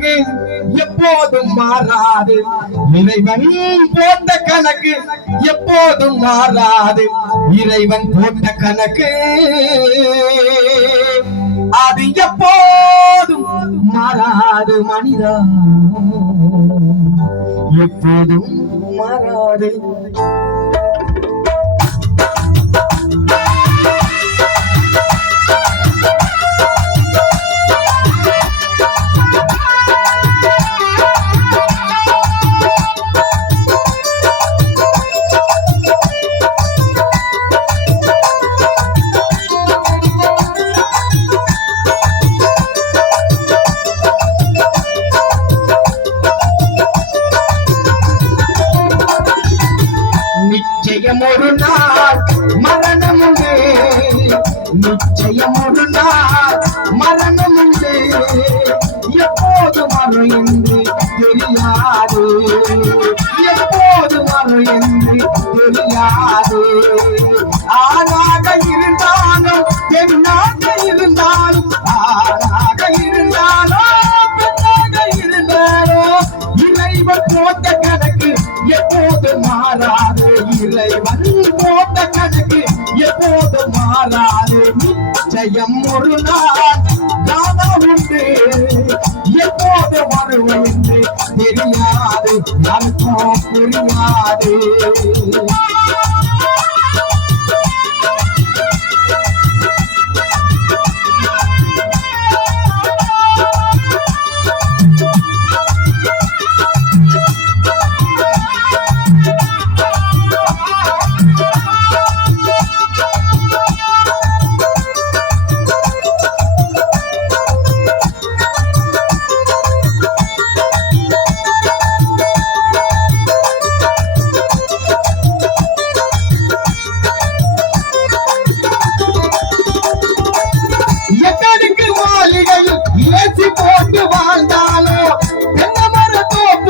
கணக்கு எப்போதும் மாறாது. இறைவன் போட்ட கணக்கு எப்போதும் மாறாது. இறைவன் போட்ட கணக்கு அது எப்போதும் மாறாது. மனிதா எப்போதும் மாறாது. நிச்சயம் ஒரு நாள் மரணம் உண்டு. நிச்சயம் ஒரு நாள் மரணம் உண்டு. எப்போது வரும் என்று தெரியாது. எப்போது வரும் என்று தெரியாது. ஆணாக இருந்தாலும் பெண்ணாக இருந்தாலும், ஆணாக இருந்தாலும் பெண்ணாக இருந்தாலும் இறைவன் போட்ட கணக்கு எப்போது மாறாது. இறைவன் போட்ட கணக்கு எப்போது மாறாது. நிச்சயம் ஒரு நாள் காலம் உண்டு. எப்போது வருவோம் என்று தெரியாது. யாருக்கும் புரியாது.